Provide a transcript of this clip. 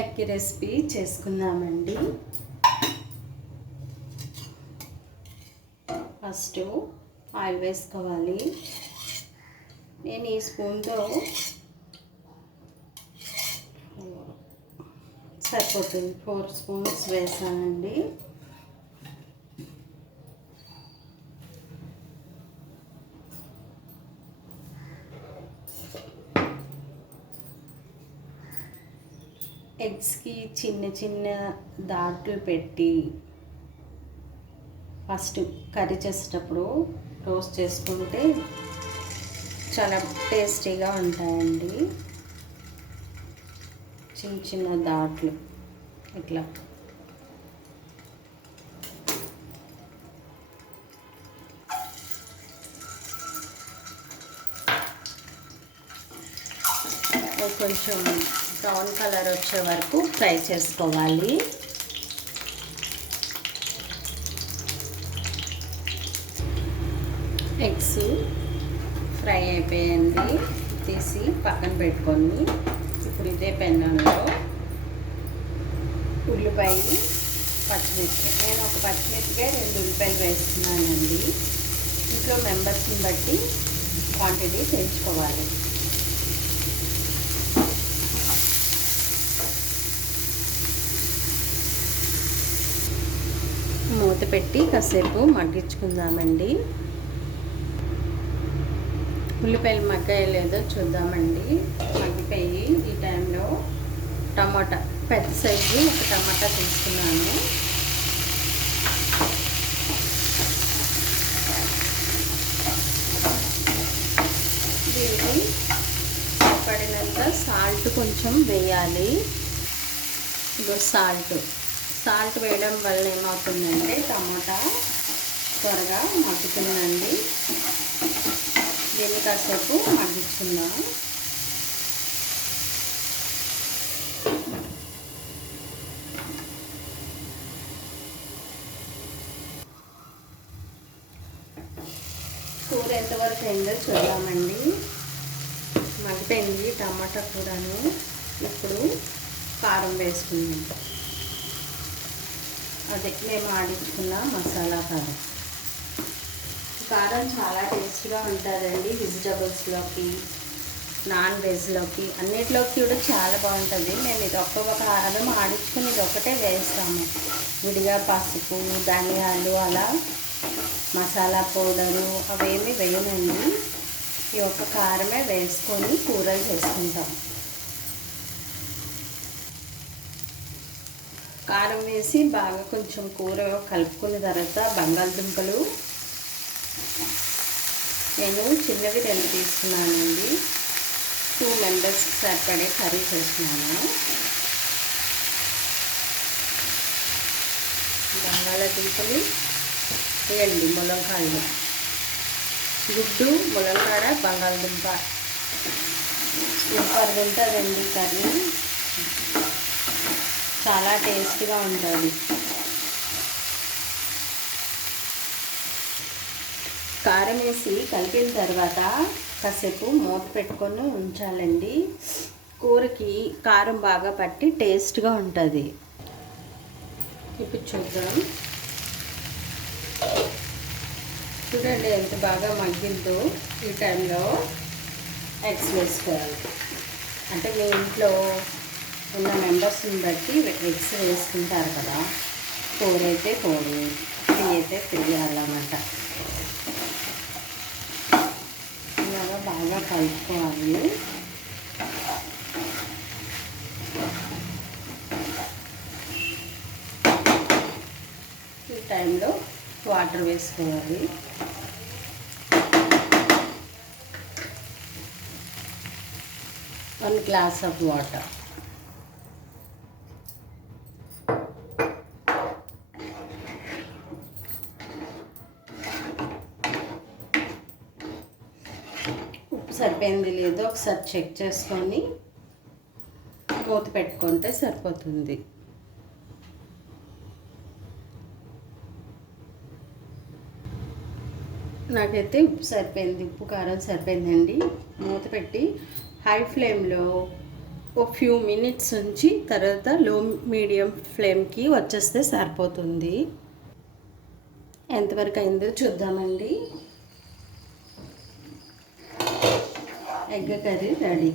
Egg recipe చేసుకుందామండి. First oil వేసుకోవాలి. నేను ఈ స్పూన్తో సరిపోతుంది, 4 స్పూన్స్ వేసానండి. ఎగ్స్కి చిన్న చిన్న దాట్లు పెట్టి ఫస్ట్ కర్రీ చేసేటప్పుడు రోస్ట్ చేసుకుంటే చాలా టేస్టీగా ఉంటాయండి. చిన్న చిన్న దాట్లు ఇట్లా కొంచెం బ్రౌన్ కలర్ వచ్చే వరకు ఫ్రై చేసుకోవాలి. ఎగ్స్ ఫ్రై అయిపోయింది, తీసి పక్కన పెట్టుకొని ఇప్పుడు ఇదే పెన్నంలో ఉల్లిపాయ, పచ్చిమిరపకాయ, నేను ఒక పచ్చిమిరపకాయ 2 ఉల్లిపాయలు వేస్తున్నానండి. ఇంట్లో మెంబర్స్ని బట్టి క్వాంటిటీ పెంచుకోవాలి. మూత పెట్టి కాసేపు మగ్గించుకుందామండి. ఉల్లిపాయలు మగ్గాయో లేదో చూద్దామండి. మగ్గిపోయి ఈ టైంలో టమాటా, పెద్ద సైజు ఒక టమాటా తీసుకున్నాను. దీనికి పడినంత సాల్ట్ కొంచెం వేయాలి. ఇదో సాల్ట్ వేయడం వల్ల ఏమవుతుందంటే టమాటా త్వరగా మగ్గుతుందండి. దీన్ని కాసేపు మగ్గించుకుందాం. కూర ఎంతవరకు అయిందో చూద్దామండి. మగ్గిపోయింది టమాటా కూరను. ఇప్పుడు కారం వేసుకుందాం. అదే మేము ఆడించుకున్న మసాలా కారం చాలా టేస్ట్గా ఉంటుందండి. వెజిటబుల్స్లోకి, నాన్ వెజ్లోకి, అన్నిటిలోకి కూడా చాలా బాగుంటుంది. మేము ఇది ఒక్కొక్క కారం ఆడించుకుని ఇది ఒకటే వేస్తాము. విడిగా పసుపు, ధనియాలు, అలా మసాలా పౌడరు అవేమి వేయనండి. ఈ ఒక్క కారమే వేసుకొని కూరలు చేసుకుంటాం. కారం వేసి బాగా కొంచెం కూర కలుపుకున్న తర్వాత బంగాళదుంపలు నేను చిన్నవి 2 తీసుకున్నానండి. 2 మెంబర్స్కి సరిపడే కర్రీ చేస్తున్నాను. బంగాళదుంపలు వేయండి, ములంకాయలు, గుడ్డు, ములంకాడ, బంగాళదుంప సూపర్గా ఉంటుందండి కర్రీ. చాలా టేస్ట్గా ఉంటుంది. కారం వేసి కలిపిన తర్వాత కాసేపు మూత పెట్టుకొని ఉంచాలండి. కూరకి కారం బాగా పట్టి టేస్ట్గా ఉంటుంది. ఇప్పుడు చూద్దాం. చూడండి ఎంత బాగా మగ్గిందో. ఈ టైంలో ఎగ్స్ వేసుకోవాలి. అంటే మీ ఇంట్లో ఉన్న మెంబర్స్ని బట్టి ఎగ్స్ వేసుకుంటారు కదా. 4 అయితే 4, 3 అయితే 3 అన్నమాట. ఇలాగా బాగా కలుపుకోవాలి. ఈ టైంలో వాటర్ వేసుకోవాలి. One glass of water. సరిపోయింది లేదో ఒకసారి చెక్ చేసుకొని మూత పెట్టుకుంటే సరిపోతుంది. నాకైతే ఉప్పు సరిపోయింది, ఉప్పు కారం సరిపోయిందండి. మూత పెట్టి హై ఫ్లేమ్లో ఒక ఫ్యూ మినిట్స్ ఉంచి తర్వాత లో మీడియం ఫ్లేమ్కి వచ్చేస్తే సరిపోతుంది. ఎంతవరకు అయిందో చూద్దామండి. Egg curry ready.